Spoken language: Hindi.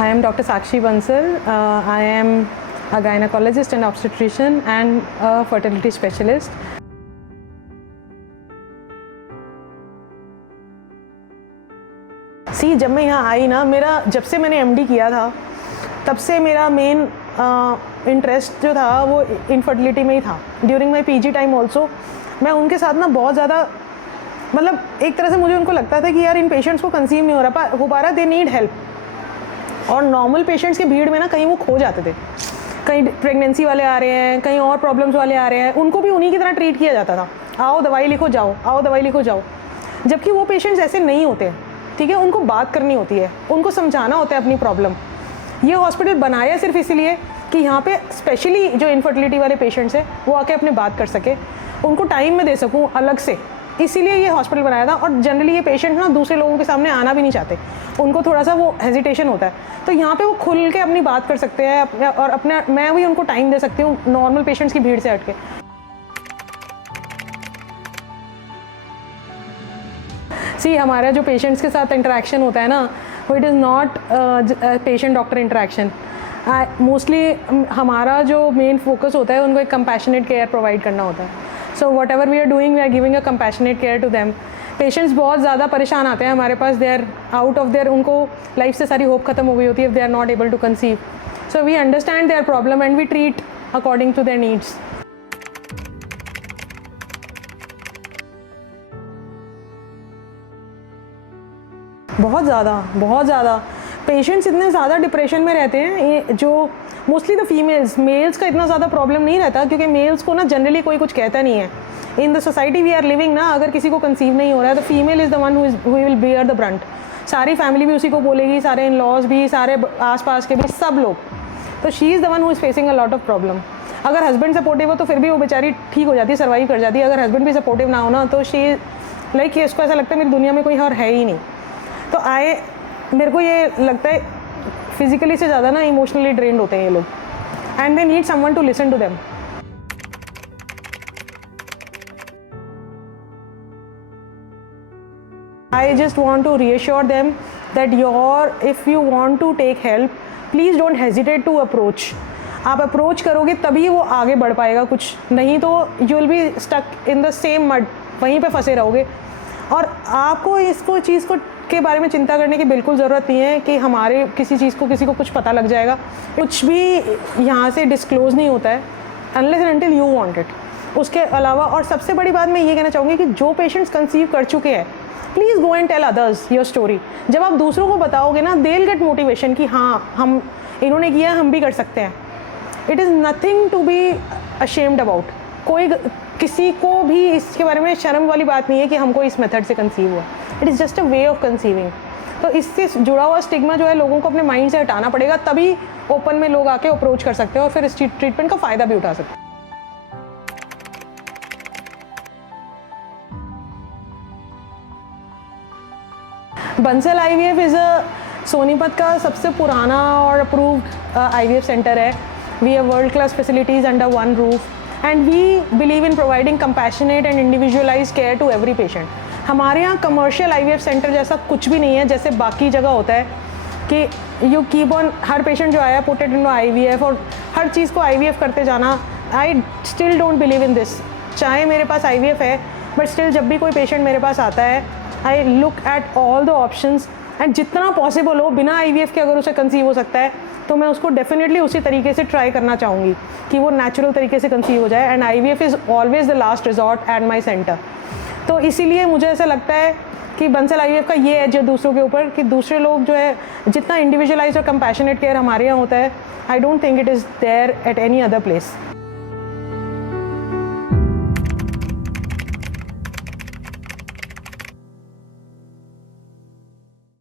I am Dr. Sakshi Bansal. I am a gynecologist and obstetrician and a fertility specialist. जब मैं यहाँ आई ना, जब से मैंने MD किया था तब से मेरा मेन इंटरेस्ट जो था वो इनफर्टिलिटी में ही था. During my PG time also मैं उनके साथ ना बहुत ज़्यादा, मतलब एक तरह से मुझे उनको लगता था कि यार इन पेशेंट्स को कंसीव नहीं हो पा रहा, दे नीड हेल्प. और नॉर्मल पेशेंट्स की भीड़ में ना कहीं वो खो जाते थे. कहीं प्रेगनेंसी वाले आ रहे हैं, कहीं और प्रॉब्लम्स वाले आ रहे हैं, उनको भी उन्हीं की तरह ट्रीट किया जाता था. आओ दवाई लिखो जाओ, आओ दवाई लिखो जाओ. जबकि वो पेशेंट्स ऐसे नहीं होते. ठीक है, उनको बात करनी होती है, उनको समझाना होता है अपनी प्रॉब्लम. ये हॉस्पिटल बनाया सिर्फ इसीलिए कि यहाँ पे स्पेशली जो इनफर्टिलिटी वाले पेशेंट्स हैं वो आके अपनी बात कर सके, उनको टाइम में दे सकूँ अलग से. इसीलिए ये हॉस्पिटल बनाया था. और जनरली ये पेशेंट ना दूसरे लोगों के सामने आना भी नहीं चाहते, उनको थोड़ा सा वो हेजिटेशन होता है. तो यहाँ पे वो खुल के अपनी बात कर सकते हैं और अपना, मैं भी उनको टाइम दे सकती हूँ नॉर्मल पेशेंट्स की भीड़ से हट के. हमारा जो पेशेंट्स के साथ इंटरेक्शन होता है ना, वो it is not patient doctor interaction. Mostly हमारा जो मेन फोकस होता है उनको एक कंपैशनेट केयर प्रोवाइड करना होता है. So whatever we are doing, we are giving a compassionate care to them. Patients बहुत ज़्यादा परेशान आते हैं हमारे पास. They are out of their, उनको लाइफ से सारी होप खत्म हो गई होती है. If they are not able to conceive, so we understand their problem and we treat according to their needs. बहुत ज़्यादा पेशेंट्स इतने ज़्यादा डिप्रेशन में रहते हैं. ये जो मोस्टली द फीमेल्स, मेल्स का इतना ज़्यादा प्रॉब्लम नहीं रहता क्योंकि मेल्स को ना जनरली कोई कुछ कहता नहीं है. In the society we are living ना, अगर किसी को कंसीव नहीं हो रहा है तो female is the one who will bear the brunt. सारी फैमिली भी उसी को बोलेगी, सारे इन लॉज भी, सारे आसपास के भी, सब लोग. तो she is the one who is facing a lot of problem. अगर हस्बैंड सपोर्टिव हो तो फिर भी वो बेचारी ठीक हो जाती है, सर्वाइव कर जाती है. अगर हस्बैंड भी सपोर्टिव ना हो ना तो शी लाइक, इसको ऐसा लगता है मेरी दुनिया में कोई और है ही नहीं. तो मेरे को ये लगता है फिजिकली से ज़्यादा ना इमोशनली ड्रेन्ड होते हैं ये लोग. And they need someone to listen to them. I just want to reassure them that if you want to take help, please don't hesitate to approach. आप अप्रोच करोगे तभी वो आगे बढ़ पाएगा. कुछ नहीं तो you will be stuck in the same mud, वहीं पे फंसे रहोगे. और आपको चीज़ के बारे में चिंता करने की बिल्कुल ज़रूरत नहीं है कि हमारे किसी को कुछ पता लग जाएगा. कुछ भी यहाँ से डिस्क्लोज़ नहीं होता है unless and until you want it. उसके अलावा और सबसे बड़ी बात मैं ये कहना चाहूँगी कि जो पेशेंट्स कंसीव कर चुके हैं, please go and tell others your story. जब आप दूसरों को बताओगे ना, दे विल गेट मोटिवेशन कि हाँ, हम इन्होंने किया, हम भी कर सकते हैं. It is nothing to be ashamed about. किसी को भी इसके बारे में शर्म वाली बात नहीं है कि हमको इस मेथड से कंसीव हुआ. It is just a way of conceiving. तो इससे जुड़ा हुआ स्टिग्मा जो है लोगों को अपने माइंड से हटाना पड़ेगा, तभी ओपन में लोग आके अप्रोच कर सकते हैं और फिर इस ट्रीटमेंट का फ़ायदा भी उठा सकते हैं. बंसल IVF इज़ सोनीपत का सबसे पुराना और अप्रूव्ड IVF सेंटर है. We have world class facilities under one roof and we believe in providing compassionate and individualised care to every patient. हमारे यहाँ कमर्शियल IVF सेंटर जैसा कुछ भी नहीं है जैसे बाकी जगह होता है कि you keep on, her patient जो आया पुट इट इनटू IVF और हर चीज़ को IVF करते जाना. I still don't believe in this. चाहे मेरे पास IVF है, बट स्टिल जब भी कोई पेशेंट मेरे पास आता है, I look at all the options and जितना पॉसिबल हो बिना IVF के अगर उसे कंसीव हो सकता है तो मैं उसको डेफिनेटली उसी तरीके से ट्राई करना चाहूँगी कि वो नेचुरल तरीके से कंसीव हो जाए. And IVF is always the last resort at my centre. तो इसीलिए मुझे ऐसा लगता है कि बंसल IVF का ये एज है दूसरों के ऊपर कि दूसरे लोग जो है जितना इंडिविजुअलाइज और कंपैशनेट केयर हमारे यहाँ होता है, I don't think it is there at any other place.